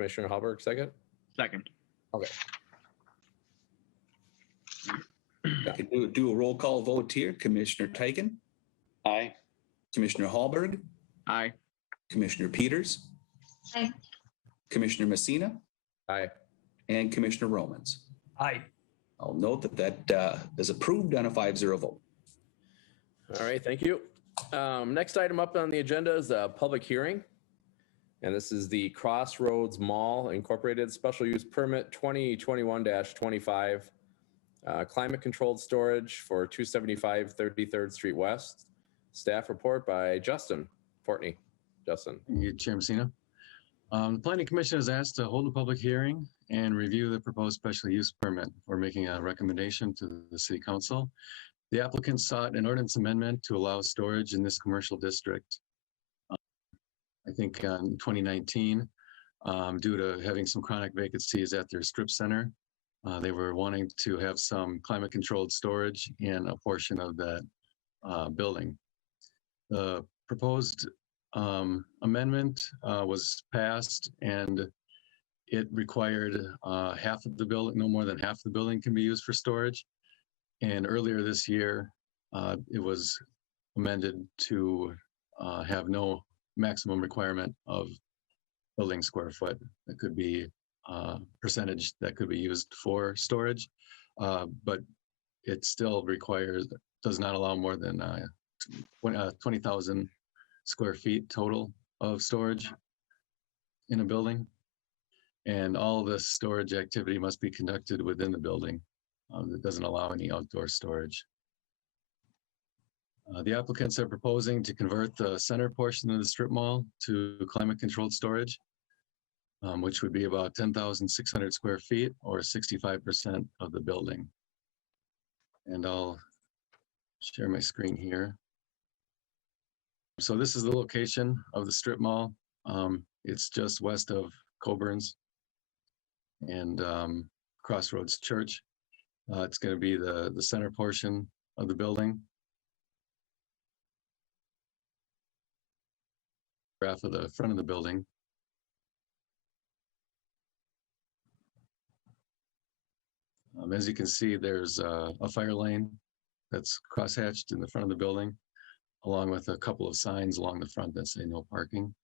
Commissioner Hallberg, second. Second. Okay. I could do a roll call vote here. Commissioner Tigan, Aye. Commissioner Hallberg, Aye. Commissioner Peters, Aye. Commissioner Messina, Aye. and Commissioner Romans. Aye. I'll note that is approved on a 5-0 vote. All right, thank you. Next item up on the agenda is a public hearing. And this is the Crossroads Mall Incorporated Special Use Permit 2021-25. Climate controlled storage for 275 33rd Street West. Staff report by Justin Fortney. Justin. Thank you, Chair Messina. The Planning Commission is asked to hold a public hearing and review the proposed special use permit. We're making a recommendation to the City Council. The applicant sought an ordinance amendment to allow storage in this commercial district. I think in 2019, due to having some chronic vacancies at their strip center, they were wanting to have some climate controlled storage in a portion of that building. The proposed amendment was passed, and it required half of the building, no more than half the building can be used for storage. And earlier this year, it was amended to have no maximum requirement of building square foot. That could be percentage that could be used for storage, but it still does not allow more than 20,000 square feet total of storage in a building. And all the storage activity must be conducted within the building. It doesn't allow any outdoor storage. The applicants are proposing to convert the center portion of the strip mall to climate controlled storage, which would be about 10,600 square feet or 65% of the building. And I'll share my screen here. So this is the location of the strip mall. It's just west of Coburn's and Crossroads Church. It's going to be the center portion of the building. Graph of the front of the building. As you can see, there's a fire lane that's crosshatched in the front of the building, along with a couple of signs along the front that say no parking.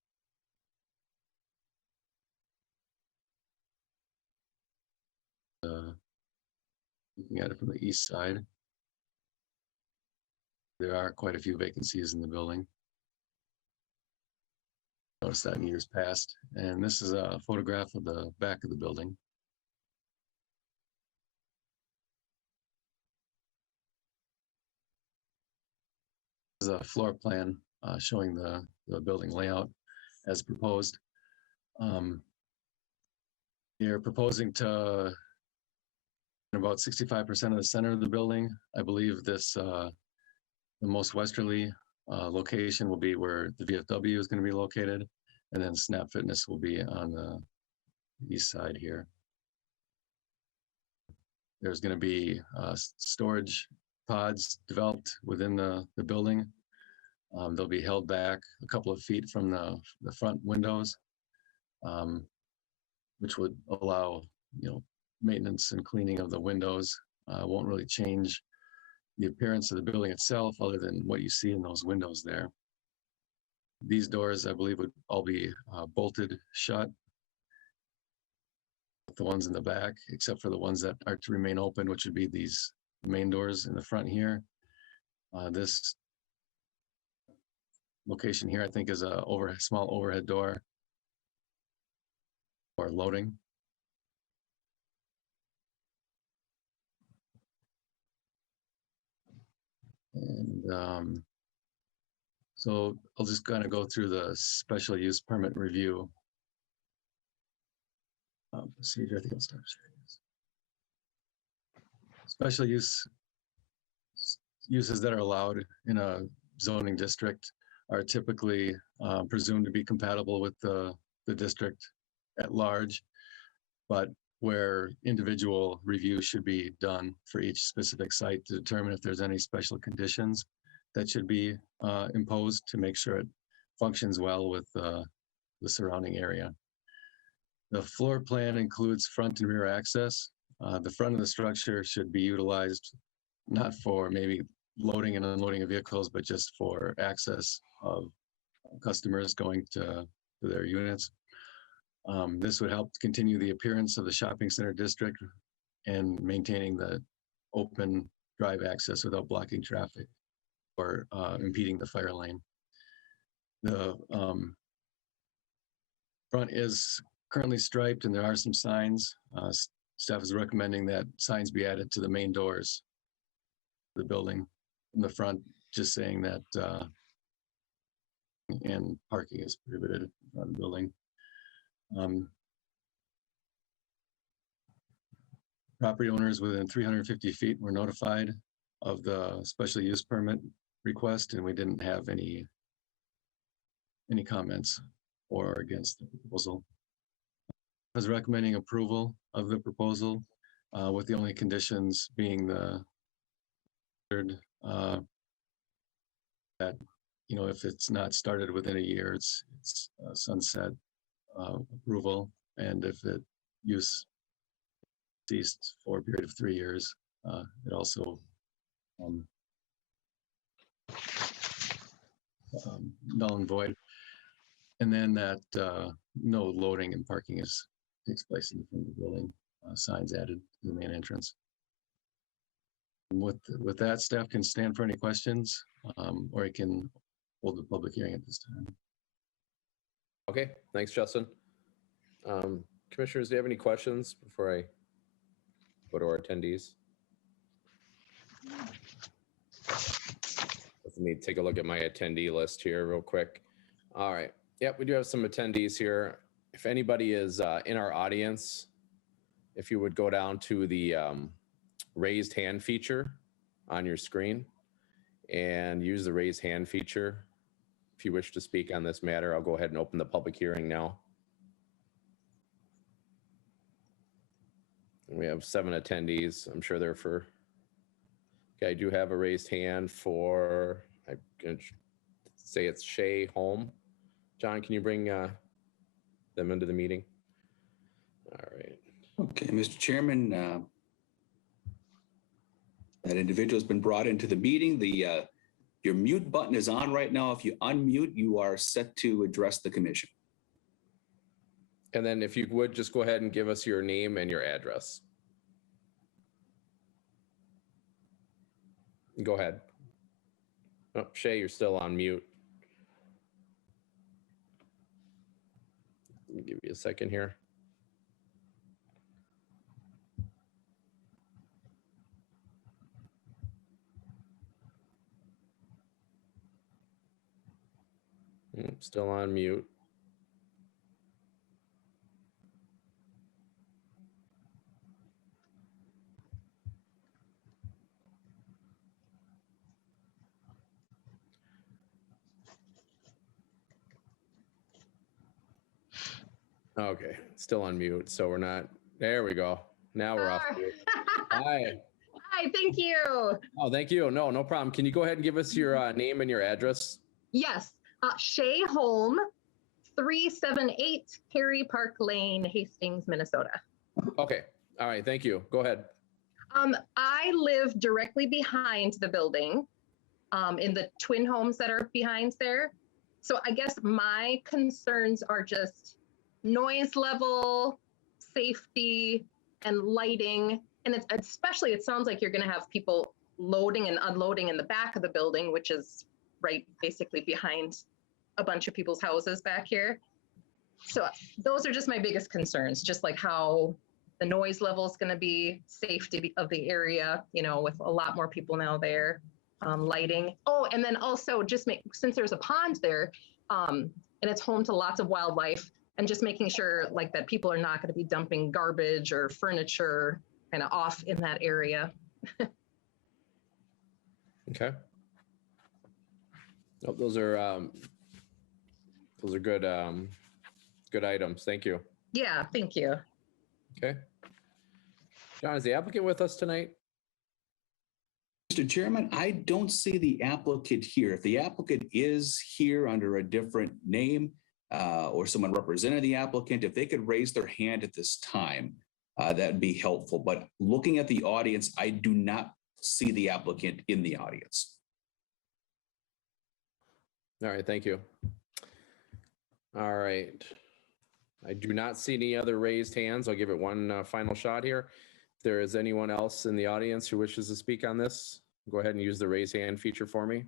Looking at it from the east side, there are quite a few vacancies in the building. Noticed that in years past. And this is a photograph of the back of the building. This is a floor plan showing the building layout as proposed. You're proposing to about 65% of the center of the building. I believe this the most westerly location will be where the VFW is going to be located, and then Snap Fitness will be on the east side here. There's going to be storage pods developed within the building. They'll be held back a couple of feet from the front windows, which would allow, maintenance and cleaning of the windows. Won't really change the appearance of the building itself other than what you see in those windows there. These doors, I believe, would all be bolted shut. The ones in the back, except for the ones that are to remain open, which would be these main doors in the front here. This location here, I think, is a small overhead door for loading. And so I'll just kind of go through the special use permit review procedure. I think I'll start sharing this. Special uses that are allowed in a zoning district are typically presumed to be compatible with the district at large, but where individual review should be done for each specific site to determine if there's any special conditions that should be imposed to make sure it functions well with the surrounding area. The floor plan includes front and rear access. The front of the structure should be utilized not for maybe loading and unloading of vehicles, but just for access of customers going to their units. This would help continue the appearance of the shopping center district and maintaining the open drive access without blocking traffic or impeding the fire lane. The front is currently striped and there are some signs. Staff is recommending that signs be added to the main doors of the building in the front, just saying that and parking is prohibited in front of the building. Property owners within 350 feet were notified of the special use permit request, and we didn't have any comments or against the proposal. I was recommending approval of the proposal with the only conditions being the third, that, you know, if it's not started within a year, it's sunset approval, and if it use ceased for a period of 3 years, it also null and void. And then that no loading and parking takes place in the front of the building, signs added to the main entrance. And with that, staff can stand for any questions, or I can hold the public hearing at this time. Okay, thanks, Justin. Commissioners, do you have any questions before I go to our attendees? Let me take a look at my attendee list here real quick. All right. Yep, we do have some attendees here. If anybody is in our audience, if you would go down to the raised hand feature on your screen and use the raise hand feature. If you wish to speak on this matter, I'll go ahead and open the public hearing now. We have 7 attendees. I'm sure they're for, okay, I do have a raised hand for, I'm going to say it's Shay Holm. John, can you bring them into the meeting? All right. Okay, Mr. Chairman, that individual has been brought into the meeting. Your mute button is on right now. If you unmute, you are set to address the commission. And then if you would just go ahead and give us your name and your address. Go ahead. Oh, Shay, you're still on mute. Let me give you a second here. Still on mute. Okay, still on mute. So we're not, there we go. Now we're off mute. Hi. Hi, thank you. Oh, thank you. No problem. Can you go ahead and give us your name and your address? Yes, Shay Holm, 378 Perry Park Lane, Hastings, Minnesota. Okay. All right. Thank you. Go ahead. I live directly behind the building, in the twin homes that are behind there. So I guess my concerns are just noise level, safety, and lighting. And it's especially, it sounds like you're going to have people loading and unloading in the back of the building, which is right basically behind a bunch of people's houses back here. So those are just my biggest concerns, just like how the noise level is going to be, safety of the area, you know, with a lot more people now there, lighting. Oh, and then also just since there's a pond there, and it's home to lots of wildlife, and just making sure like that people are not going to be dumping garbage or furniture kind of off in that area. Okay. Oh, those are good, good items. Thank you. Yeah, thank you. Okay. John, is the applicant with us tonight? Mr. Chairman, I don't see the applicant here. If the applicant is here under a different name, or someone representing the applicant, if they could raise their hand at this time, that'd be helpful. But looking at the audience, I do not see the applicant in the audience. All right, thank you. All right. I do not see any other raised hands. I'll give it one final shot here. If there is anyone else in the audience who wishes to speak on this, go ahead and use the raise hand feature for me.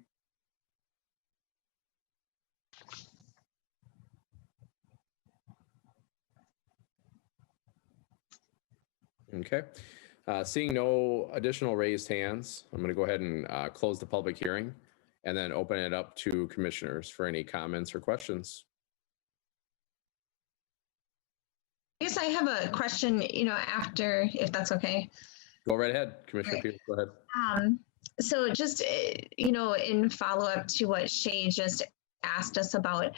Okay. Seeing no additional raised hands, I'm going to go ahead and close the public hearing and then open it up to commissioners for any comments or questions. I guess I have a question, after, if that's okay. Go right ahead, Commissioner Right. Peters, go ahead. So just, in follow-up to what Shay just asked us about,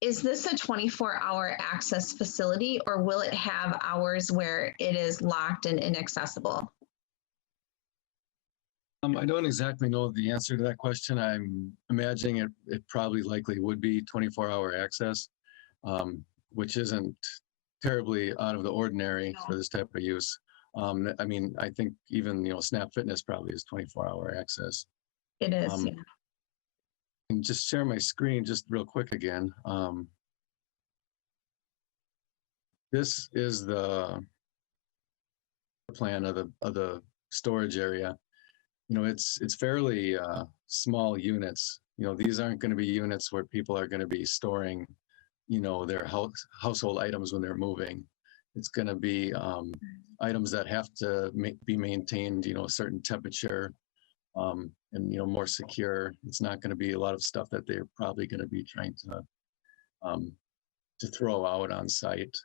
is this a 24-hour access facility, or will it have hours where it is locked and inaccessible? I don't exactly know the answer to that question. I'm imagining it probably likely would be 24-hour access, which isn't terribly out of the ordinary for this type of use. I mean, I think even, Snap Fitness probably is 24-hour access. It is, yeah. And just share my screen just real quick again. This is the plan of the storage area. It's fairly small units. These aren't going to be units where people are going to be storing, their household items when they're moving. It's going to be items that have to be maintained, a certain temperature, and more secure. It's not going to be a lot of stuff that they're probably going to be trying to throw out on site.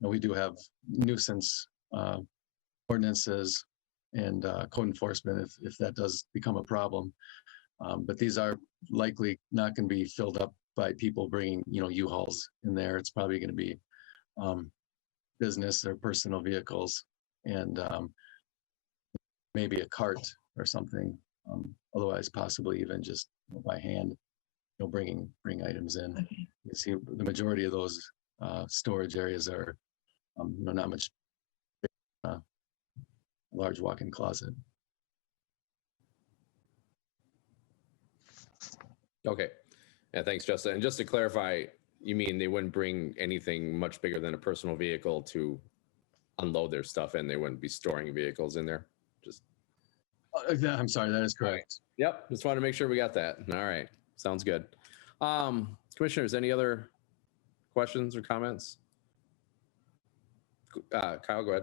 We do have nuisance ordinances and code enforcement if that does become a problem. But these are likely not going to be filled up by people bringing, U-Hauls in there. It's probably going to be business or personal vehicles, and maybe a cart or something. Otherwise, possibly even just by hand, bring items in. Okay. You see, the majority of those storage areas are, not much large walk-in closet. Okay. Yeah, thanks, Justin. And just to clarify, you mean they wouldn't bring anything much bigger than a personal vehicle to unload their stuff in? They wouldn't be storing vehicles in there? Just. I'm sorry, that is correct. Yep, just wanted to make sure we got that. All right, sounds good. Commissioners, any other questions or comments? Kyle, go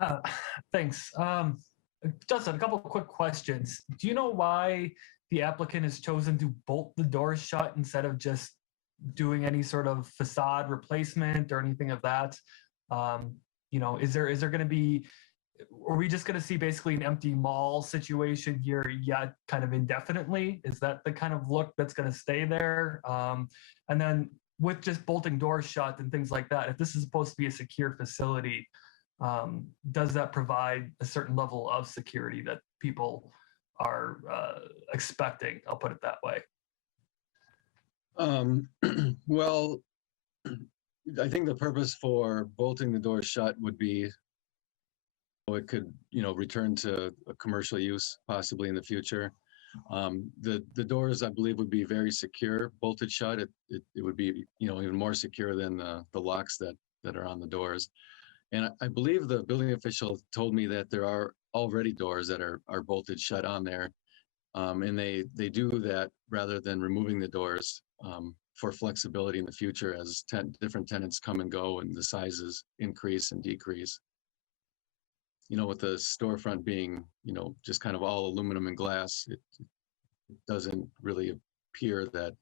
ahead. Thanks. Justin, a couple of quick questions. Do you know why the applicant has chosen to bolt the doors shut instead of just doing any sort of facade replacement or anything of that? Is there going to be, are we just going to see basically an empty mall situation here yet kind of indefinitely? Is that the kind of look that's going to stay there? And then with just bolting doors shut and things like that, if this is supposed to be a secure facility, does that provide a certain level of security that people are expecting? I'll put it that way. Well, I think the purpose for bolting the door shut would be, it could, return to a commercial use possibly in the future. The doors, I believe, would be very secure, bolted shut. It would be, even more secure than the locks that are on the doors. And I believe the building official told me that there are already doors that are bolted shut on there. And they do that rather than removing the doors for flexibility in the future as different tenants come and go and the sizes increase and decrease. With the storefront being, just kind of all aluminum and glass, it doesn't really appear that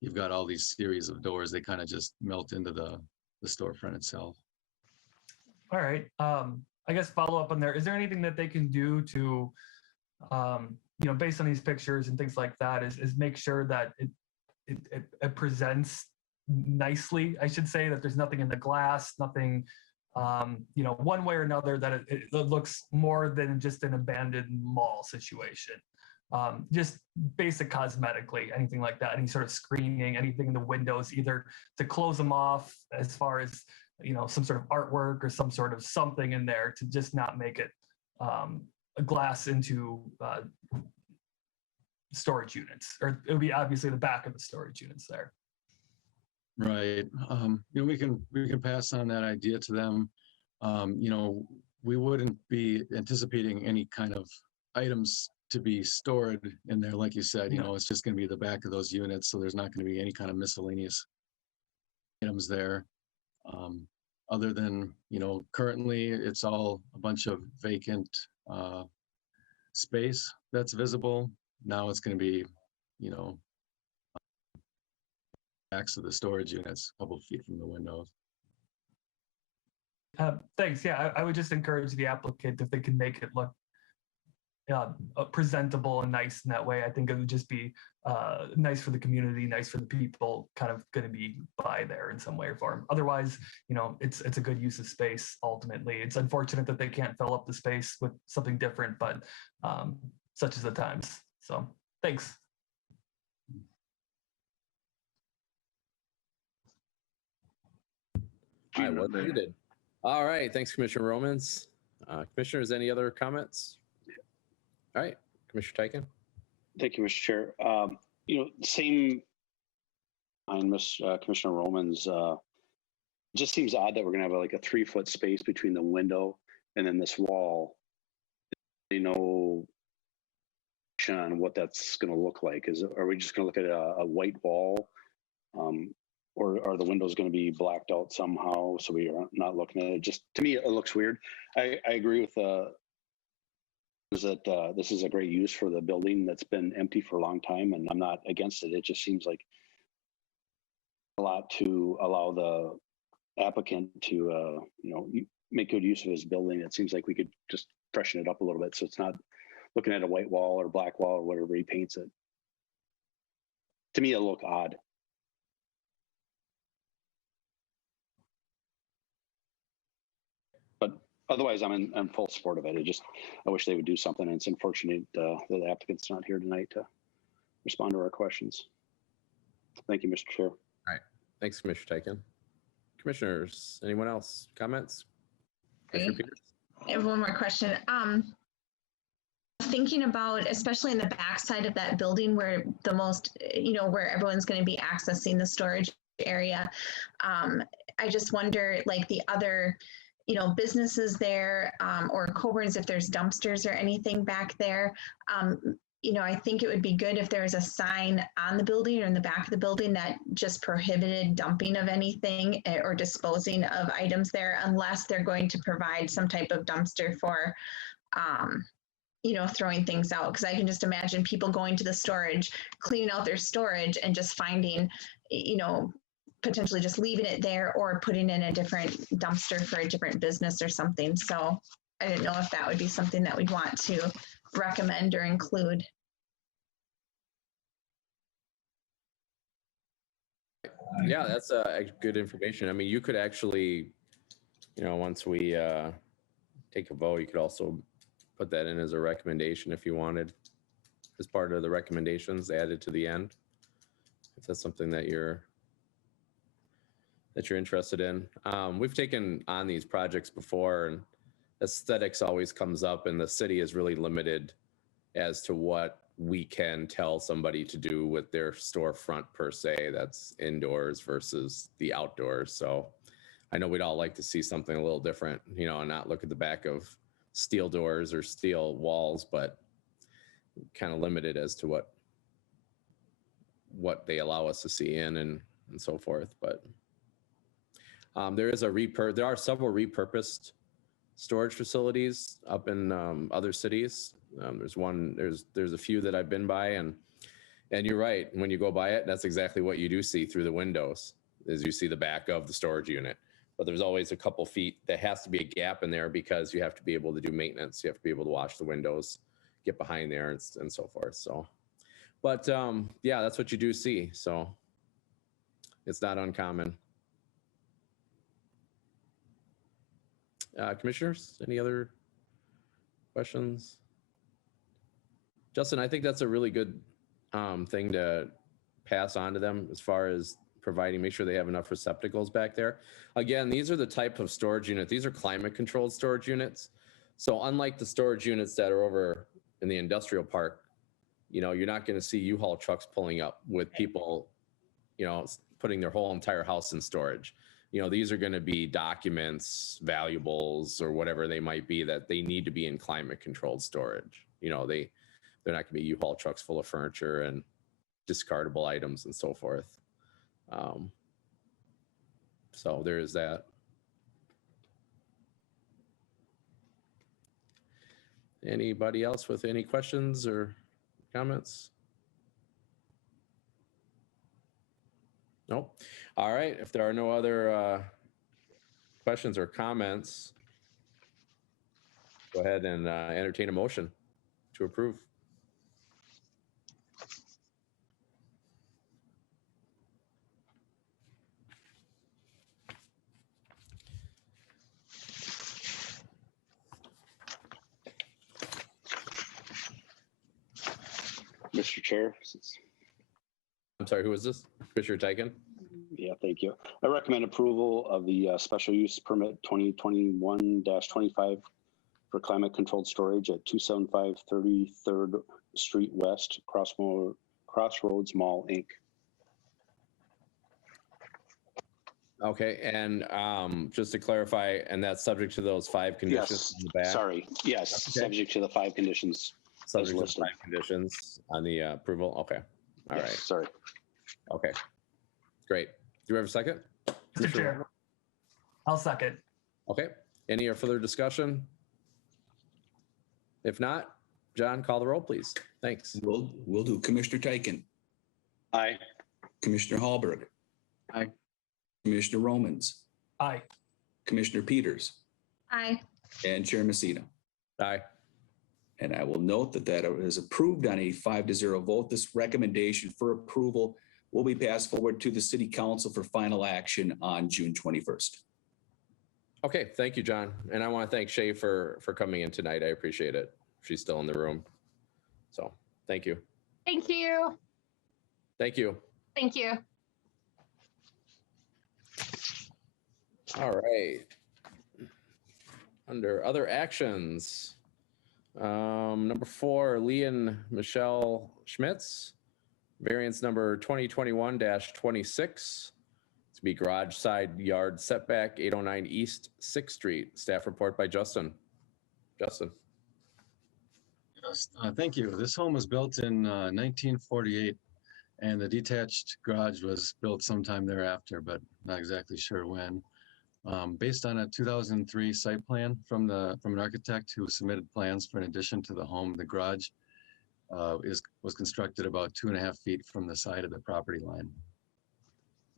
you've got all these series of doors. They kind of just melt into the storefront itself. All right. I guess follow up on there. Is there anything that they can do to, based on these pictures and things like that, is make sure that it presents nicely? I should say that there's nothing in the glass, nothing, one way or another, that it looks more than just an abandoned mall situation. just basic cosmetically, anything like that, any sort of screening, anything in the windows, either to close them off as far as, some sort of artwork or some sort of something in there to just not make it a glass into storage units, or it would be obviously the back of the storage units there. Right. We can pass on that idea to them. We wouldn't be anticipating any kind of items to be stored in there. Like you said, it's just going to be the back of those units. So there's not going to be any kind of miscellaneous items there. Other than, currently it's all a bunch of vacant space that's visible. Now it's going to be, backs of the storage units, a couple of feet from the windows. Thanks. Yeah, I would just encourage the applicant, if they can make it look presentable and nice in that way. I think it would just be nice for the community, nice for the people kind of going to be by there in some way or form. Otherwise, it's a good use of space. Ultimately, it's unfortunate that they can't fill up the space with something different, but such is the times. So thanks. I was muted. All right. Thanks, Commissioner Romans. Commissioners, any other comments? All right. Commissioner Tyken. Thank you, Mr. Chair. Same on Commissioner Romans. It just seems odd that we're going to have like a 3-foot space between the window and then this wall. On what that's going to look like. Are we just going to look at a white wall, or are the windows going to be blacked out somehow so we are not looking at it? Just to me, it looks weird. I agree with that this is a great use for the building that's been empty for a long time, and I'm not against it. It just seems like a lot to allow the applicant to make good use of his building. It seems like we could just freshen it up a little bit so it's not looking at a white wall or black wall or whatever he paints it. To me, it'll look odd. But otherwise, I'm in full support of it. I wish they would do something, and it's unfortunate that the applicant's not here tonight to respond to our questions. Thank you, Mr. Chair. All right. Thanks, Commissioner Tyken. Commissioners, anyone else? Comments? I have one more question. Thinking about, especially in the backside of that building where the most, where everyone's going to be accessing the storage area. I just wonder, like the other, businesses there, or Coburn's, if there's dumpsters or anything back there. I think it would be good if there was a sign on the building or in the back of the building that just prohibited dumping of anything or disposing of items there, unless they're going to provide some type of dumpster for, throwing things out. Because I can just imagine people going to the storage, cleaning out their storage and just finding, potentially just leaving it there or putting in a different dumpster for a different business or something. So I didn't know if that would be something that we'd want to recommend or include. Yeah, that's good information. I mean, you could actually, once we take a vote, you could also put that in as a recommendation if you wanted, as part of the recommendations added to the end, if that's something that you're interested in. We've taken on these projects before, and aesthetics always comes up, and the city is really limited as to what we can tell somebody to do with their storefront per se, that's indoors versus the outdoors. So I know we'd all like to see something a little different, and not look at the back of steel doors or steel walls, but kind of limited as to what they allow us to see in and so forth. But there are several repurposed storage facilities up in other cities. There's a few that I've been by, and you're right. When you go by it, that's exactly what you do see through the windows, is you see the back of the storage unit. But there's always a couple feet. There has to be a gap in there because you have to be able to do maintenance. You have to be able to wash the windows, get behind there, and so forth. So, but yeah, that's what you do see. So it's not uncommon. Commissioners, any other questions? Justin, I think that's a really good thing to pass on to them as far as providing, make sure they have enough receptacles back there. Again, these are the type of storage unit. These are climate controlled storage units. So unlike the storage units that are over in the industrial park, you know, you're not going to see U-Haul trucks pulling up with people, you know, putting their whole entire house in storage. You know, these are going to be documents, valuables, or whatever they might be that they need to be in climate controlled storage. You know, they're not going to be U-Haul trucks full of furniture and discardable items and so forth. So there is that. Anybody else with any questions or comments? Nope. All right. If there are no other questions or comments, go ahead and entertain a motion to approve. Mr. Chair. I'm sorry, who is this? Commissioner Tyken? Yeah, thank you. I recommend approval of the special use permit 2021-25 for climate controlled storage at 275 33rd Street West, Crossroads Mall, Inc. Okay, and just to clarify, and that's subject to those 5 conditions Yes, in the back? sorry. Yes, Okay. subject to the 5 conditions. Subject to the listed. 5 conditions on the approval? Okay, all Yes, right, sorry. okay. Great. Do we have a second? Mr. Chair, I'll second. Okay, any further discussion? If not, John, call the roll, please. Thanks. We'll do. Commissioner Tyken, Aye. Commissioner Hallberg. Aye. Commissioner Romans, Aye. Commissioner Peters, Aye. and Chair Messina. Aye. And I will note that that is approved on a 5-0 vote. This recommendation for approval will be passed forward to the City Council for final action on June 21st. Okay, thank you, John. And I want to thank Shay for coming in tonight. I appreciate it. She's still in the room. So thank you. Thank you. Thank you. Thank you. All right. Under other actions, number 4, Leon Michelle Schmitz, variance number 2021-26. To be garage side yard setback 809 East 6th Street. Staff report by Justin. Justin. Yes, thank you. This home was built in 1948, and the detached garage was built sometime thereafter, but not exactly sure when. Based on a 2003 site plan from an architect who submitted plans for an addition to the home, the garage was constructed about 2.5 feet from the side of the property line.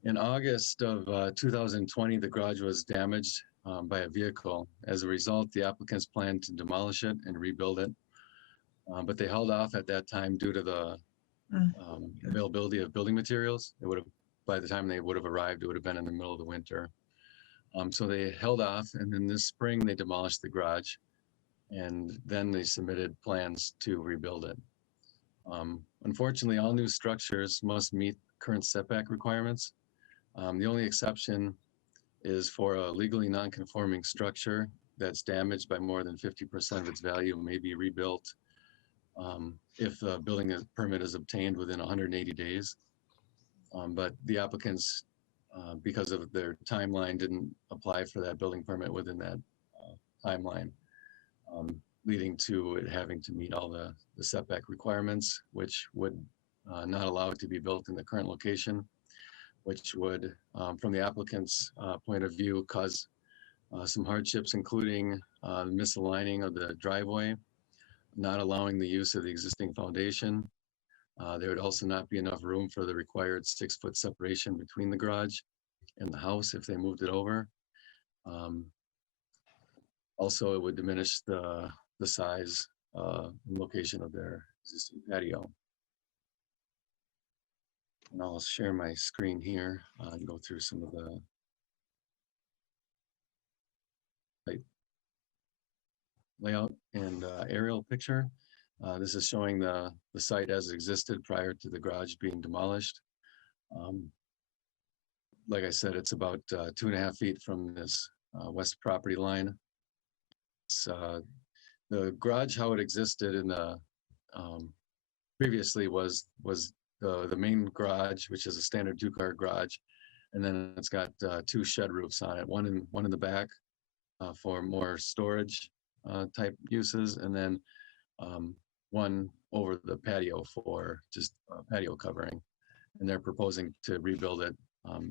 In August of 2020, the garage was damaged by a vehicle. As a result, the applicants planned to demolish it and rebuild it, but they held off at that time due to the availability of building materials. It would have, by the time they would have arrived, it would have been in the middle of the winter. So they held off, and then this spring they demolished the garage, and then they submitted plans to rebuild it. Unfortunately, all new structures must meet current setback requirements. The only exception is for a legally non-conforming structure that's damaged by more than 50% of its value may be rebuilt if a building permit is obtained within 180 days. But the applicants, because of their timeline, didn't apply for that building permit within that timeline, leading to it having to meet all the setback requirements, which would not allow it to be built in the current location, which would, from the applicant's point of view, cause some hardships, including misaligning of the driveway, not allowing the use of the existing foundation. There would also not be enough room for the required 6-foot separation between the garage and the house if they moved it over. Also, it would diminish the size and location of their existing patio. And I'll share my screen here and go through some of the layout and aerial picture. This is showing the site as it existed prior to the garage being demolished. Like I said, it's about 2.5 feet from this west property line. It's, the garage, how it existed in the previously was the main garage, which is a standard 2-car garage, and then it's got 2 shed roofs on it. One in the back for more storage type uses, and then one over the patio for just patio covering. And they're proposing to rebuild it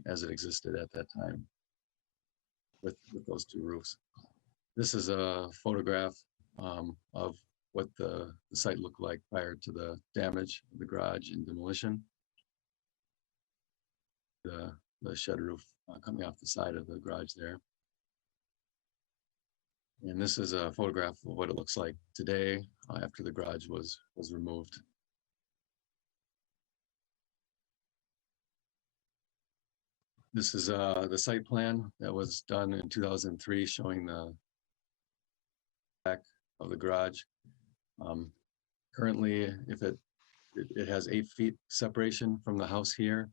as it existed at that time with those 2 roofs. This is a photograph of what the site looked like prior to the damage of the garage and demolition. The shed roof coming off the side of the garage there. And this is a photograph of what it looks like today after the garage was removed. This is the site plan that was done in 2003 showing the back of the garage. Currently, if it has 8 feet separation from the house here,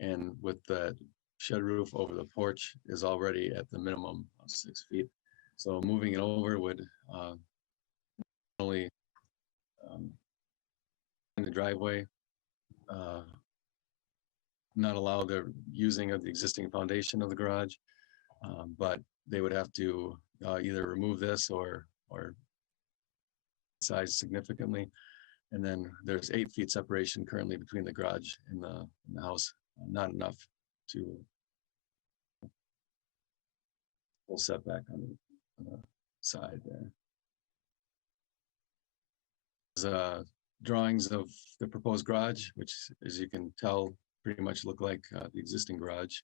and with the shed roof over the porch is already at the minimum of 6 feet. So moving it over would only in the driveway, not allow the using of the existing foundation of the garage, but they would have to either remove this or size significantly. And then there's 8 feet separation currently between the garage and the house, not enough to full setback on the side there. There's drawings of the proposed garage, which, as you can tell, pretty much look like the existing garage.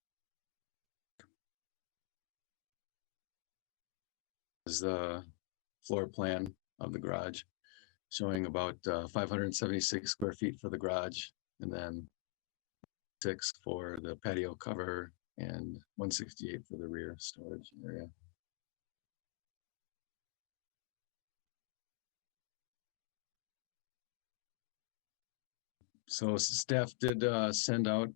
Is the floor plan of the garage, showing about 576 square feet for the garage, and then 6 for the patio cover and 168 for the rear storage area. So staff did send out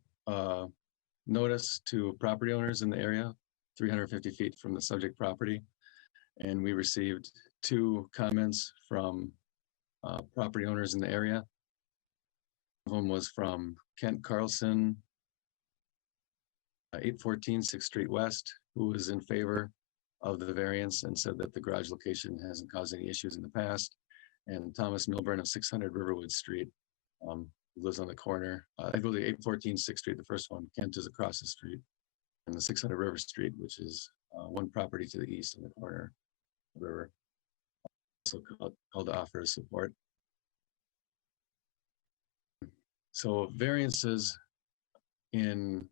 notice to property owners in the area, 350 feet from the subject property. And we received 2 comments from property owners in the area. One of them was from Kent Carlson, 814 6th Street West, who was in favor of the variance and said that the garage location hasn't caused any issues in the past. And Thomas Milburn of 600 Riverwood Street, who lives on the corner. I go to 814 6th Street, the first one. Kent is across the street. And the 600 River Street, which is one property to the east on the corner of the river. Also called to offer support. So variances in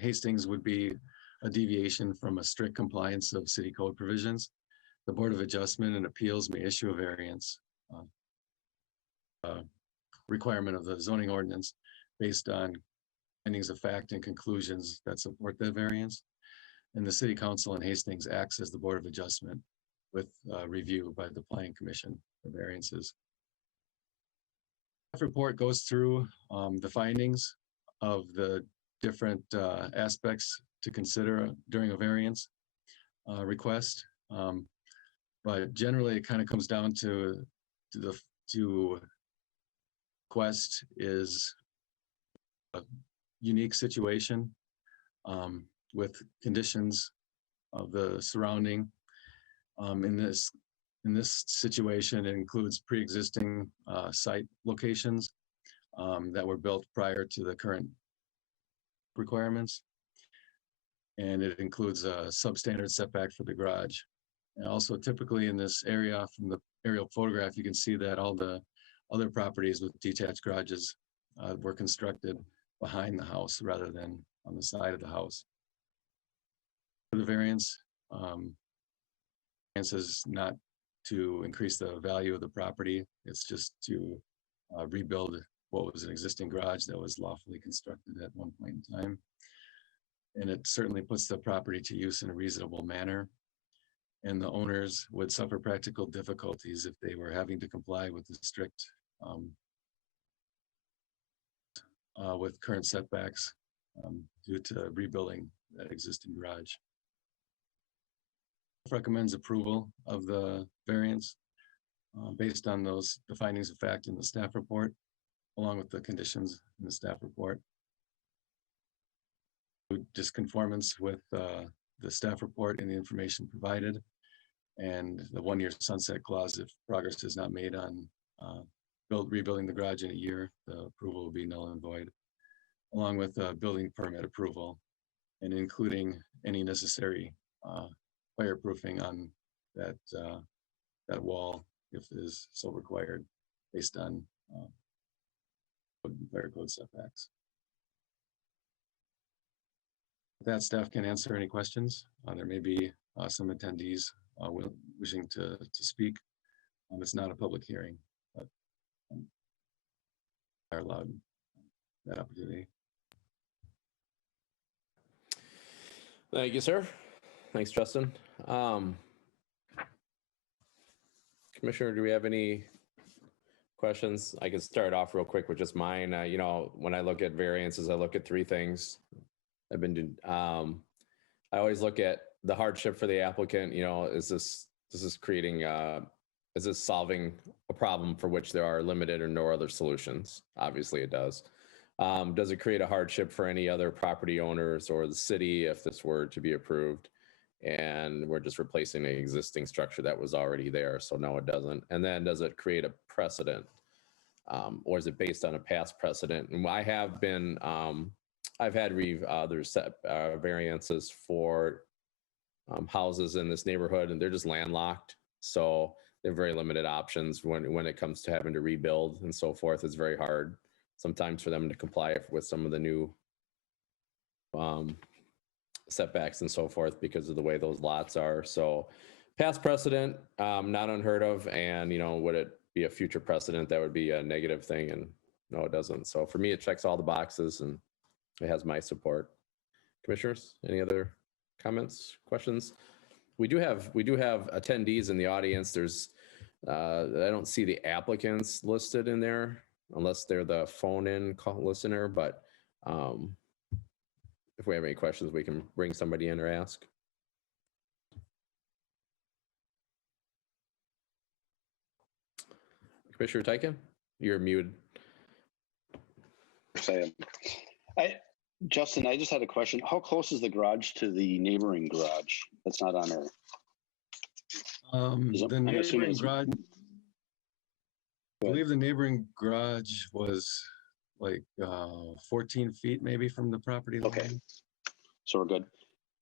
Hastings would be a deviation from a strict compliance of city code provisions. The Board of Adjustment and Appeals may issue a variance requirement of the zoning ordinance based on findings of fact and conclusions that support that variance. And the City Council in Hastings acts as the Board of Adjustment with review by the Planning Commission for variances. The report goes through the findings of the different aspects to consider during a variance request. But generally it kind of comes down to request is a unique situation with conditions of the surrounding. In this situation, it includes pre-existing site locations that were built prior to the current requirements. And it includes a substandard setback for the garage. And also typically in this area, from the aerial photograph, you can see that all the other properties with detached garages were constructed behind the house rather than on the side of the house. For the variance, is not to increase the value of the property. It's just to rebuild what was an existing garage that was lawfully constructed at one point in time. And it certainly puts the property to use in a reasonable manner. and the owners would suffer practical difficulties if they were having to comply with the strict with current setbacks due to rebuilding that existing garage. Recommends approval of the variance based on the findings of fact in the staff report, along with the conditions in the staff report. Disconformance with the staff report and the information provided, and the 1-year sunset clause if progress is not made on rebuilding the garage in a year, the approval will be null and void, along with building permit approval and including any necessary fireproofing on that wall if is so required based on fire code setbacks. That staff can answer any questions. There may be some attendees wishing to speak. It's not a public hearing, but are allowed that opportunity. Thank you, sir. Thanks, Justin. Commissioner, do we have any questions? I can start off real quick with just mine. You know, when I look at variances, I look at three things. I've been doing, I always look at the hardship for the applicant. You know, is this creating, is this solving a problem for which there are limited or no other solutions? Obviously it does. Does it create a hardship for any other property owners or the city if this were to be approved? And we're just replacing an existing structure that was already there. So no, it doesn't. And then does it create a precedent? Or is it based on a past precedent? And I have been, I've had other set variances for houses in this neighborhood, and they're just landlocked. So they have very limited options when it comes to having to rebuild and so forth. It's very hard sometimes for them to comply with some of the new setbacks and so forth because of the way those lots are. So past precedent, not unheard of. And, you know, would it be a future precedent that would be a negative thing? And no, it doesn't. So for me, it checks all the boxes and it has my support. Commissioners, any other comments, questions? We do have attendees in the audience. There's, I don't see the applicants listed in there unless they're the phone-in call listener, but if we have any questions, we can bring somebody in or ask. Commissioner Tyken, you're muted. Justin, I just had a question. How close is the garage to the neighboring garage that's not on there? The neighboring garage, I believe the neighboring garage was like 14 feet maybe from the property line. Okay, so we're good.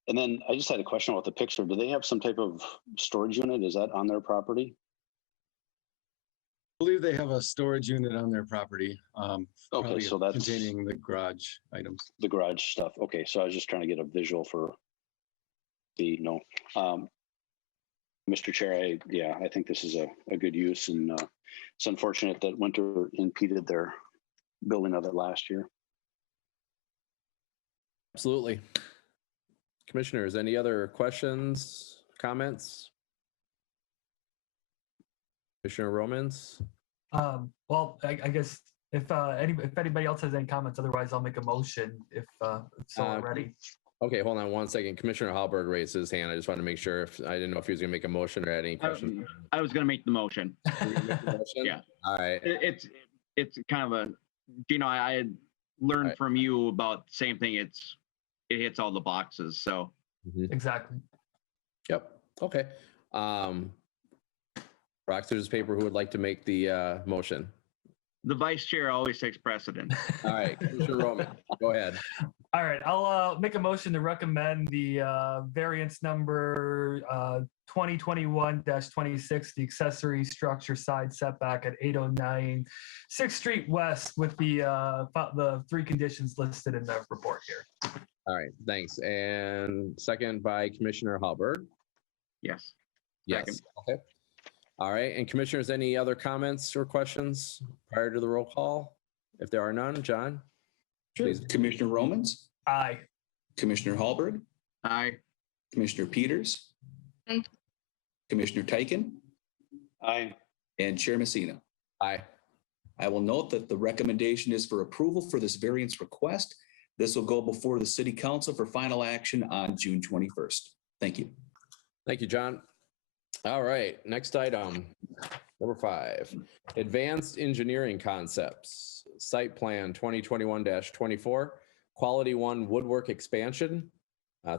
And then I just had a question about the picture. Do they have some type of storage unit? Is that on their property? I believe they have a storage unit on their property. Okay, so that's containing the garage items. The garage stuff. Okay, so I was just trying to get a visual for the, Mr. Chair, I think this is a good use, and it's unfortunate that winter impeded their building of it last year. Absolutely. Commissioners, any other questions, comments? Commissioner Romans? Well, I guess if anybody else has any comments, otherwise I'll make a motion if so ready. Okay, hold on one second. Commissioner Hallberg raised his hand. I just wanted to make sure if I didn't know if he was gonna make a motion or had any questions. I was going to make the motion. Yeah. All right. It's kind of a, I had learned from you about the same thing. It hits all the boxes. So Exactly. Yep. Okay. Rock, scissors, paper, who would like to make the motion? the vice chair always takes precedent. All right, Commissioner Roman, go ahead. All right, I'll make a motion to recommend the variance number 2021-26, the accessory structure side setback at 809 6th Street West with the three conditions listed in the report here. All right, thanks. And second by Commissioner Hallberg. Yes. Yes, Second. okay. All right, and commissioners, any other comments or questions prior to the roll call? If there are none, John? Please. Commissioner Romans, Aye. Commissioner Hallberg, Aye. Commissioner Peters. Aye. Commissioner Tyken, Aye. and Chair Messina. Aye. I will note that the recommendation is for approval for this variance request. This will go before the city council for final action on June 21st. Thank you. Thank you, John. All right, next item, number 5, Advanced Engineering Concepts, Site Plan 2021-24, Quality One Woodwork Expansion,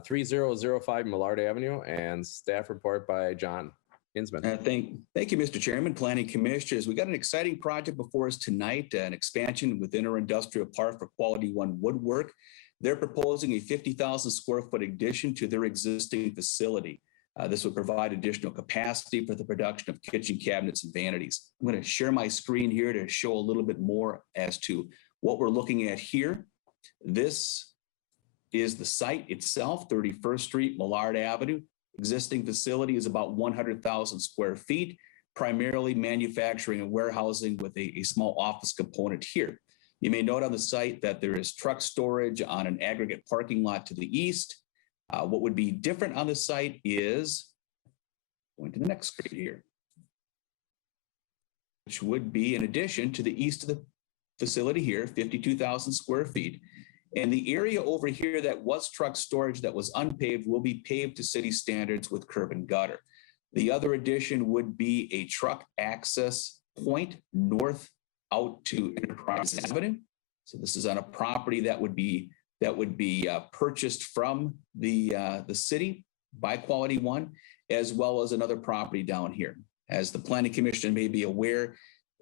3005 Millard Avenue, and staff report by John Hinsman. Thank you, Mr. Chairman, Planning Commissioners. We got an exciting project before us tonight, an expansion within our industrial park for Quality One Woodwork. They're proposing a 50,000 square foot addition to their existing facility. This would provide additional capacity for the production of kitchen cabinets and vanities. I'm going to share my screen here to show a little bit more as to what we're looking at here. This is the site itself, 31st Street, Millard Avenue. Existing facility is about 100,000 square feet, primarily manufacturing and warehousing with a small office component here. You may note on the site that there is truck storage on an aggregate parking lot to the east. What would be different on the site is, going to the next screen here, which would be in addition to the east of the facility here, 52,000 square feet. And the area over here that was truck storage that was unpaved will be paved to city standards with curb and gutter. The other addition would be a truck access point north out to Enterprise Avenue. So this is on a property that would be purchased from the city by Quality One, as well as another property down here. As the Planning Commission may be aware,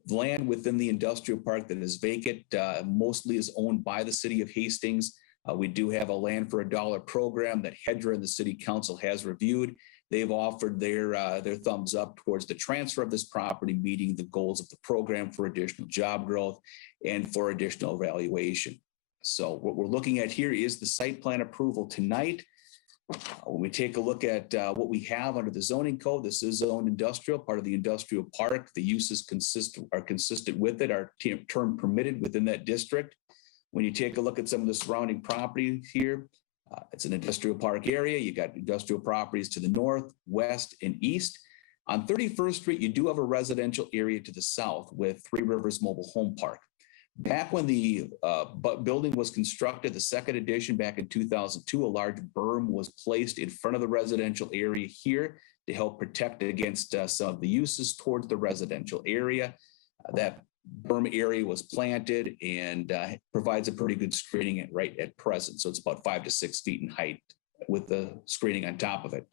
land within the industrial park that is vacant mostly is owned by the city of Hastings. We do have a land for $1 program that Hedra and the city council has reviewed. They've offered their thumbs up towards the transfer of this property, meeting the goals of the program for additional job growth and for additional valuation. So what we're looking at here is the site plan approval tonight. When we take a look at what we have under the zoning code, this is zoned industrial, part of the industrial park. The uses are consistent with it, are term permitted within that district. When you take a look at some of the surrounding property here, it's an industrial park area. You got industrial properties to the north, west, and east. On 31st Street, you do have a residential area to the south with Three Rivers Mobile Home Park. Back when the building was constructed, the second edition back in 2002, a large berm was placed in front of the residential area here to help protect against some of the uses towards the residential area. That berm area was planted and provides a pretty good screening right at present. So it's about 5 to 6 feet in height with the screening on top of it.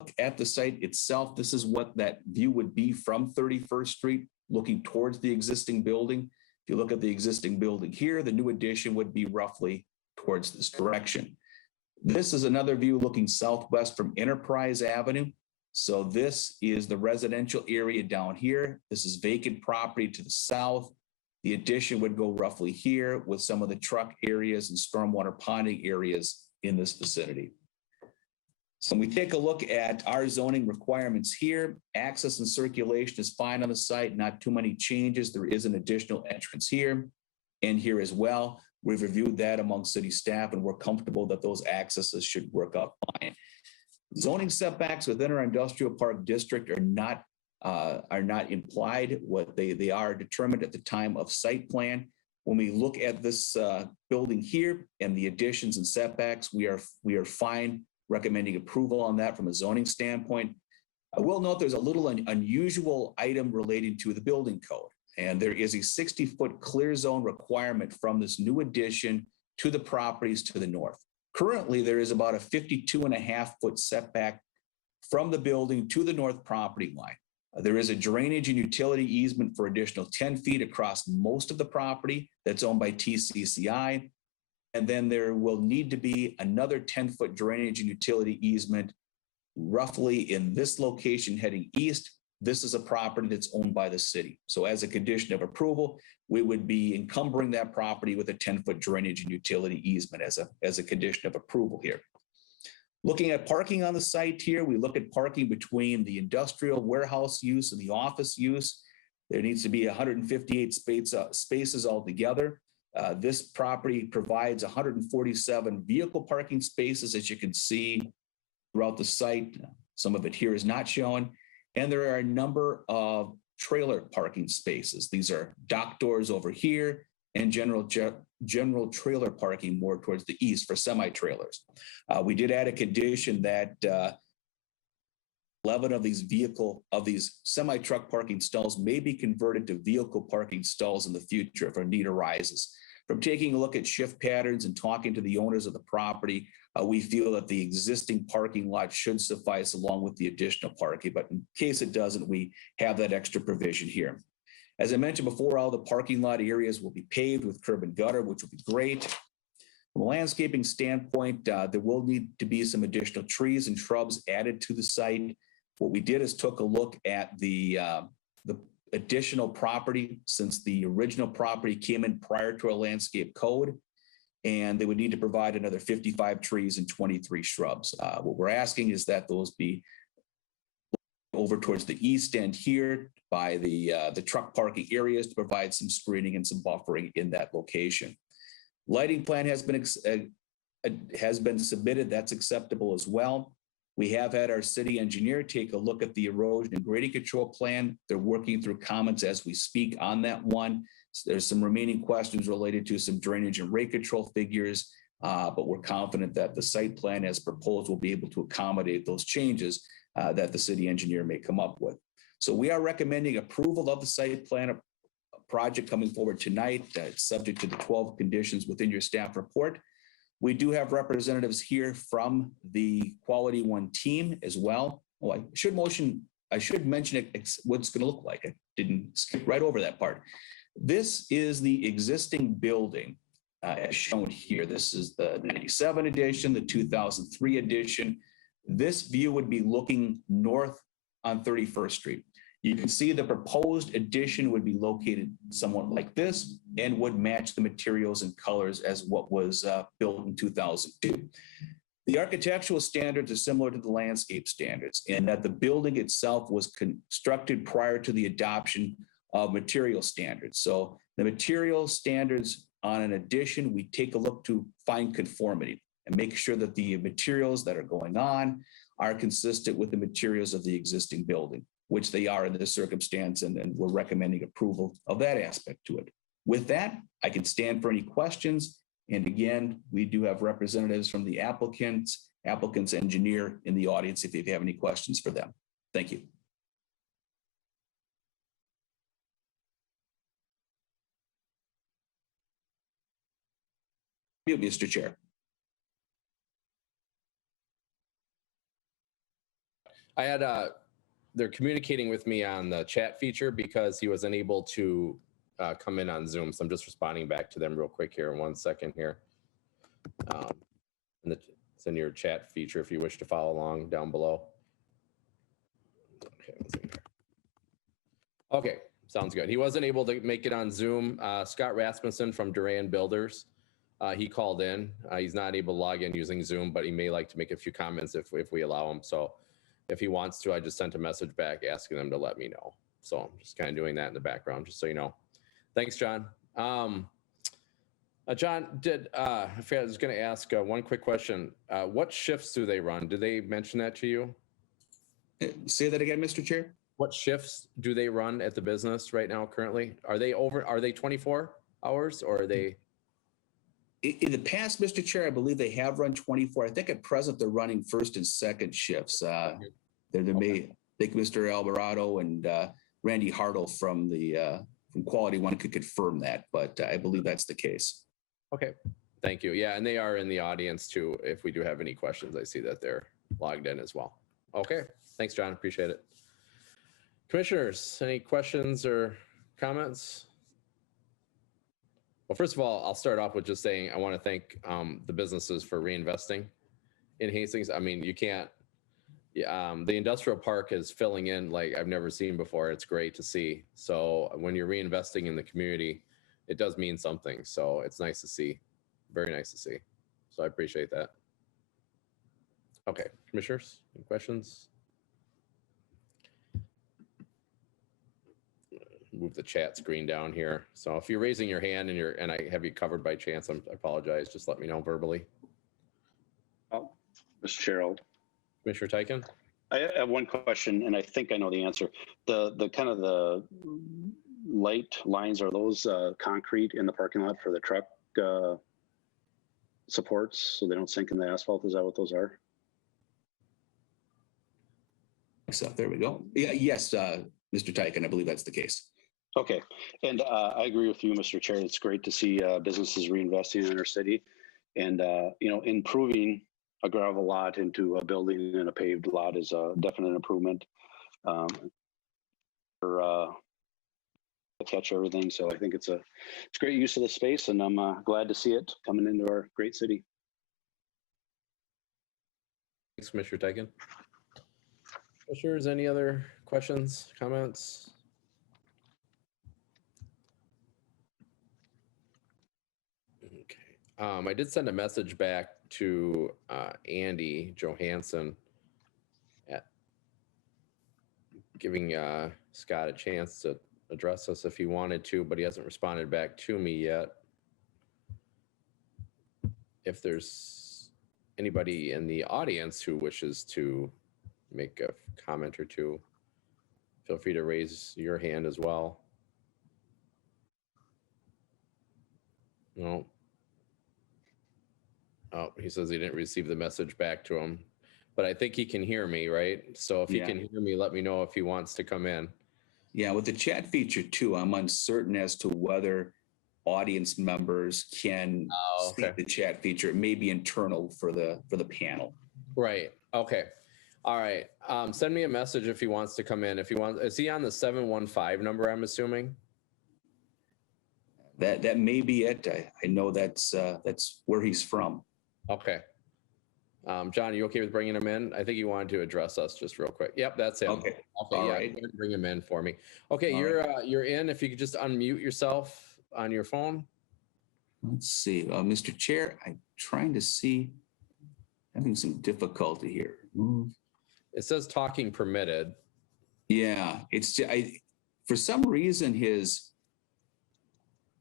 Look at the site itself. This is what that view would be from 31st Street, looking towards the existing building. If you look at the existing building here, the new addition would be roughly towards this direction. This is another view looking southwest from Enterprise Avenue. So this is the residential area down here. This is vacant property to the south. The addition would go roughly here with some of the truck areas and stormwater ponding areas in this vicinity. So when we take a look at our zoning requirements here, access and circulation is fine on the site, not too many changes. There is an additional entrance here and here as well. We've reviewed that among city staff and we're comfortable that those accesses should work out fine. Zoning setbacks within our industrial park district are not implied. What they are determined at the time of site plan. When we look at this building here and the additions and setbacks, we are fine recommending approval on that from a zoning standpoint. I will note there's a little unusual item relating to the building code, and there is a 60-foot clear zone requirement from this new addition to the properties to the north. Currently, there is about a 52.5-foot setback from the building to the north property line. There is a drainage and utility easement for additional 10 feet across most of the property that's owned by TCCI. And then there will need to be another 10-foot drainage and utility easement roughly in this location heading east. This is a property that's owned by the city. So as a condition of approval, we would be encumbering that property with a 10-foot drainage and utility easement as a condition of approval here. Looking at parking on the site here, we look at parking between the industrial warehouse use and the office use. There needs to be 158 spaces altogether. This property provides 147 vehicle parking spaces, as you can see throughout the site. Some of it here is not shown. And there are a number of trailer parking spaces. These are dock doors over here and general trailer parking more towards the east for semi-trailers. We did add a condition that 11 of these semi-truck parking stalls may be converted to vehicle parking stalls in the future if a need arises. From taking a look at shift patterns and talking to the owners of the property, we feel that the existing parking lot should suffice along with the additional parking, but in case it doesn't, we have that extra provision here. As I mentioned before, all the parking lot areas will be paved with curb and gutter, which will be great. From a landscaping standpoint, there will need to be some additional trees and shrubs added to the site. What we did is took a look at the additional property, since the original property came in prior to a landscape code, and they would need to provide another 55 trees and 23 shrubs. What we're asking is that those be over towards the east end here by the truck parking areas to provide some screening and some buffering in that location. Lighting plan has been submitted. That's acceptable as well. We have had our city engineer take a look at the erosion and grading control plan. They're working through comments as we speak on that one. So there's some remaining questions related to some drainage and rate control figures, but we're confident that the site plan as proposed will be able to accommodate those changes that the city engineer may come up with. So we are recommending approval of the site plan project coming forward tonight. It's subject to the 12 conditions within your staff report. We do have representatives here from the Quality One team as well. Oh, I should mention what it's going to look like. I didn't skip right over that part. This is the existing building as shown here. This is the 97 edition, the 2003 edition. This view would be looking north on 31st Street. You can see the proposed addition would be located somewhat like this and would match the materials and colors as what was built in 2002. The architectural standards are similar to the landscape standards in that the building itself was constructed prior to the adoption of material standards. So the material standards on an addition, we take a look to find conformity and make sure that the materials that are going on are consistent with the materials of the existing building, which they are in this circumstance, and we're recommending approval of that aspect to it. With that, I can stand for any questions. And again, we do have representatives from the applicant's engineer in the audience if you have any questions for them. Thank you. Mr. Chair. I had they're communicating with me on the chat feature because he was unable to come in on Zoom. So I'm just responding back to them real quick here in 1 second here. It's in your chat feature if you wish to follow along down below. Okay, 1 second here. Okay, sounds good. He wasn't able to make it on Zoom. Scott Rasmussen from Duran Builders, he called in. He's not able to log in using Zoom, but he may like to make a few comments if we allow him. So if he wants to, I just sent a message back asking them to let me know. So I'm just kind of doing that in the background, just so you know. Thanks, John. John, I was going to ask one quick question. What shifts do they run? Did they mention that to you? Say that again, Mr. Chair. What shifts do they run at the business right now currently? Are they 24 hours or are they? In the past, Mr. Chair, I believe they have run 24. I think at present they're running first and second shifts. I think Mr. Alvarado and Randy Hartle from Quality One could confirm that, but I believe that's the case. Okay, thank you. Yeah, and they are in the audience too. If we do have any questions, I see that they're logged in as well. Okay, thanks, John. Appreciate it. Commissioners, any questions or comments? Well, first of all, I'll start off with just saying I want to thank the businesses for reinvesting in Hastings. I mean, you can't, the industrial park is filling in like I've never seen before. It's great to see. So when you're reinvesting in the community, it does mean something. So it's nice to see, very nice to see. So I appreciate that. Okay, commissioners, any questions? Move the chat screen down here. So if you're raising your hand and I have you covered by chance, I apologize. Just let me know verbally. Oh, Mr. Chair, Commissioner Tyken? I have one question, and I think I know the answer. The kind of the light lines, are those concrete in the parking lot for the truck supports so they don't sink in the asphalt? Is that what those are? So there we go. Yeah, yes, Mr. Tyken, I believe that's the case. Okay, and I agree with you, Mr. Chair. It's great to see businesses reinvesting in our city, and improving a gravel lot into a building and a paved lot is a definite improvement for catch everything. So I think it's great use of the space, and I'm glad to see it coming into our great city. Thanks, Commissioner Tyken. Commissioners, any other questions, comments? Okay. I did send a message back to Andy Johansson at giving Scott a chance to address us if he wanted to, but he hasn't responded back to me yet. If there's anybody in the audience who wishes to make a comment or two, feel free to raise your hand as well. No. Oh, he says he didn't receive the message back to him, but I think he can hear me, right? So if he Yeah. can hear me, let me know if he wants to come in. Yeah, with the chat feature too, I'm uncertain as to whether audience members can see okay. the chat feature. It may be internal for the panel. Right. Okay. All right. Send me a message if he wants to come in. If he wants, is he on the 715 number, I'm assuming? That may be it. I know that's where he's from. Okay. John, are you okay with bringing him in? I think you wanted to address us just real quick. Yep, that's him. Okay. Okay, All yeah, right. go ahead and bring him in for me. Okay, All you're in. If you could just unmute yourself on your phone. Let's see, Mr. Chair, I'm trying to see, having some difficulty here. It says talking permitted. Yeah, it's for some reason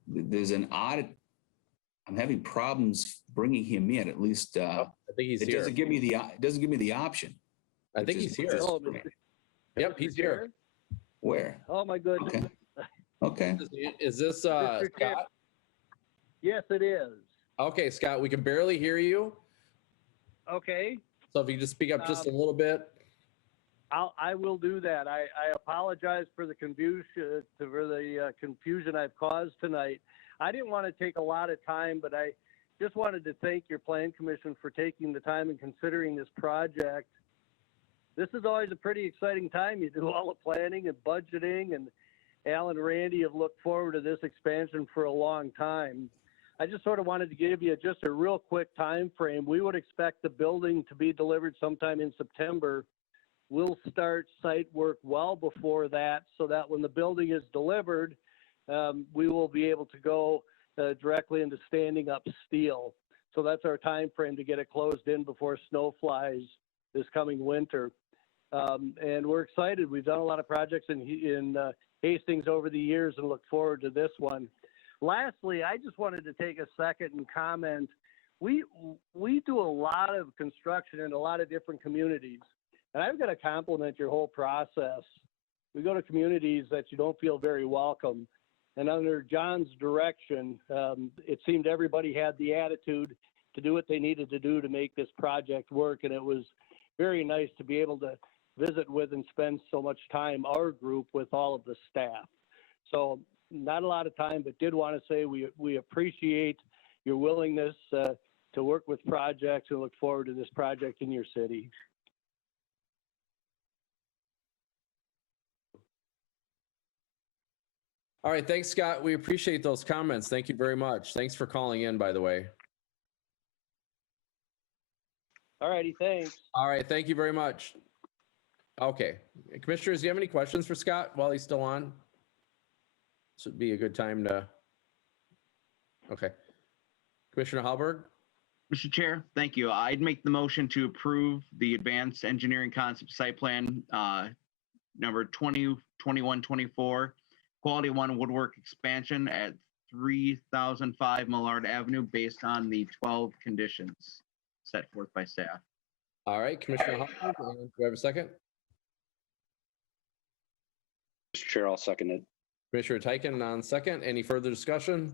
there's an odd. I'm having problems bringing him in. At least I think he's it here. doesn't give me the option. I think he's here. Yep, he's here. Where? Oh, my goodness. Okay. Is this Mr. Chair. Scott? Yes, it is. Okay, Scott, we can barely hear you. Okay, So if you just speak up just a little bit. I will do that. I apologize for the confusion I've caused tonight. I didn't want to take a lot of time, but I just wanted to thank your plan commission for taking the time and considering this project. This is always a pretty exciting time. You do all the planning and budgeting, and Al and Randy have looked forward to this expansion for a long time. I just sort of wanted to give you just a real quick time frame. We would expect the building to be delivered sometime in September. We'll start site work well before that, so that when the building is delivered, we will be able to go directly into standing up steel. So that's our time frame to get it closed in before snow flies this coming winter. And we're excited. We've done a lot of projects in Hastings over the years and look forward to this one. Lastly, I just wanted to take a second and comment. We do a lot of construction in a lot of different communities, and I've got to compliment your whole process. We go to communities that you don't feel very welcome, and under John's direction, it seemed everybody had the attitude to do what they needed to do to make this project work, and it was very nice to be able to visit with and spend so much time, our group, with all of the staff. So not a lot of time, but did want to say we appreciate your willingness to work with projects and look forward to this project in your city. All right, thanks, Scott. We appreciate those comments. Thank you very much. Thanks for calling in, by the way. All righty, thanks. All right, thank you very much. Okay, commissioners, do you have any questions for Scott while he's still on? This would be a good time to. Okay, Commissioner Hallberg. Mr. Chair, thank you. I'd make the motion to approve the advanced engineering concept site plan number 2021-24, Quality One Woodwork expansion at 3005 Millard Avenue based on the 12 conditions set forth by staff. All right, Commissioner Hopkins, and do I have a second? Mr. Chair, I'll second it. Commissioner Tyken on second. Any further discussion?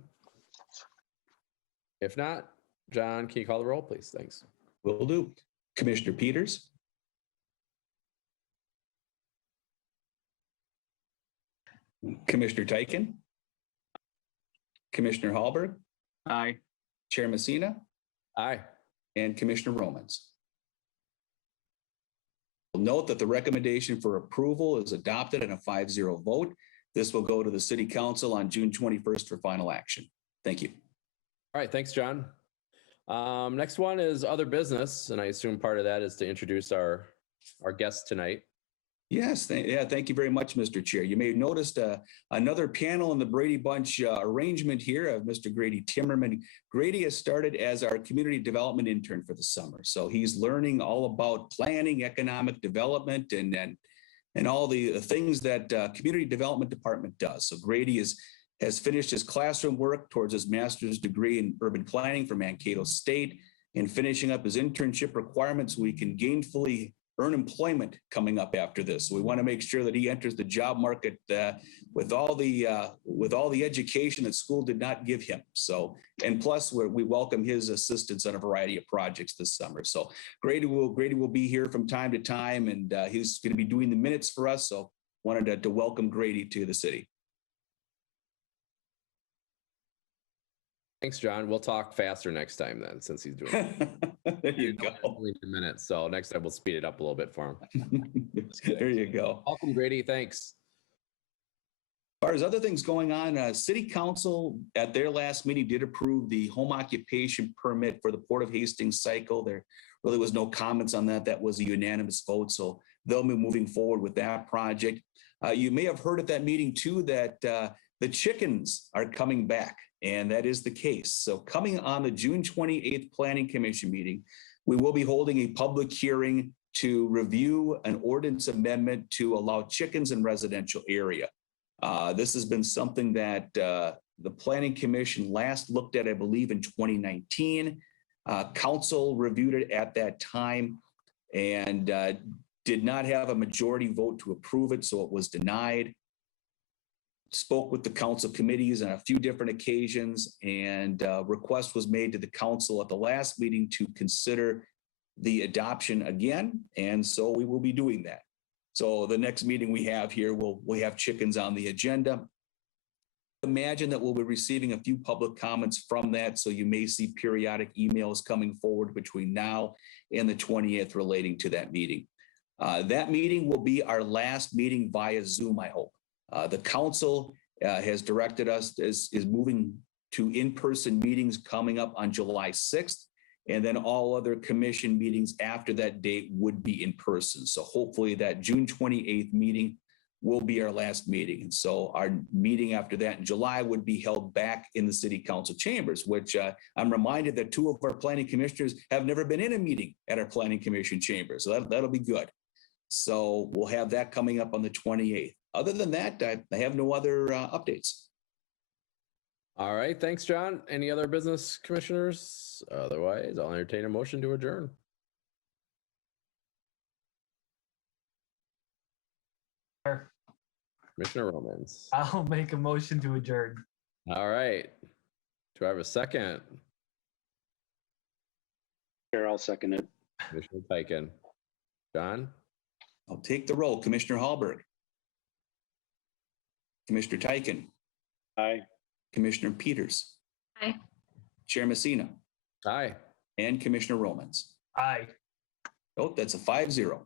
If not, John, can you call the roll, please? Thanks. Will do. Commissioner Peters, Commissioner Tyken, Commissioner Hallberg, Aye. Chair Messina, Aye. and Commissioner Romans. Note that the recommendation for approval is adopted in a 5-0 vote. This will go to the City Council on June 21st for final action. Thank you. All right, thanks, John. Next one is other business, and I assume part of that is to introduce our guest tonight. Yes, thank you very much, Mr. Chair. You may have noticed another panel in the Brady Bunch arrangement here of Mr. Grady Timmerman. Grady has started as our community development intern for the summer. So he's learning all about planning, economic development, and all the things that community development department does. So Grady has finished his classroom work towards his master's degree in urban planning from Mankato State and finishing up his internship requirements so he can gainfully earn employment coming up after this. So we want to make sure that he enters the job market with all the education that school did not give him. So, and plus we welcome his assistance on a variety of projects this summer. So Grady will be here from time to time, and he's going to be doing the minutes for us. So wanted to welcome Grady to the city. Thanks, John. We'll talk faster next time then, since he's doing it. There you go. Only 2 minutes, so next time we'll speed it up a little bit for him. There you go. Welcome, Grady. Thanks. As far as other things going on, City Council at their last meeting did approve the home occupation permit for the Port of Hastings cycle. There really was no comments on that. That was a unanimous vote, so they'll be moving forward with that project. You may have heard at that meeting too that the chickens are coming back, and that is the case. So coming on the June 28th Planning Commission meeting, we will be holding a public hearing to review an ordinance amendment to allow chickens in residential area. This has been something that the Planning Commission last looked at, I believe, in 2019. Council reviewed it at that time and did not have a majority vote to approve it, so it was denied. Spoke with the council committees on a few different occasions, and request was made to the council at the last meeting to consider the adoption again, and so we will be doing that. So the next meeting we have here, we have chickens on the agenda. Imagine that we'll be receiving a few public comments from that, so you may see periodic emails coming forward between now and the 20th relating to that meeting. That meeting will be our last meeting via Zoom, I hope. The council has directed us, is moving to in-person meetings coming up on July 6th. And then all other commission meetings after that date would be in person. So hopefully that June 28th meeting will be our last meeting. And so our meeting after that in July would be held back in the city council chambers, which I'm reminded that 2 of our planning commissioners have never been in a meeting at our planning commission chambers. So that'll be good. So we'll have that coming up on the 28th. Other than that, I have no other updates. All right. Thanks, John. Any other business, commissioners? Otherwise, I'll entertain a motion to adjourn. Commissioner Romans. I'll make a motion to adjourn. All right. Do I have a second? Chair, I'll second it. Commissioner Tyken. John? I'll take the roll. Commissioner Hallberg. Commissioner Tyken. Aye. Commissioner Peters. Aye. Chair Messina. Aye. And Commissioner Romans. Aye. Oh, that's a 5-0.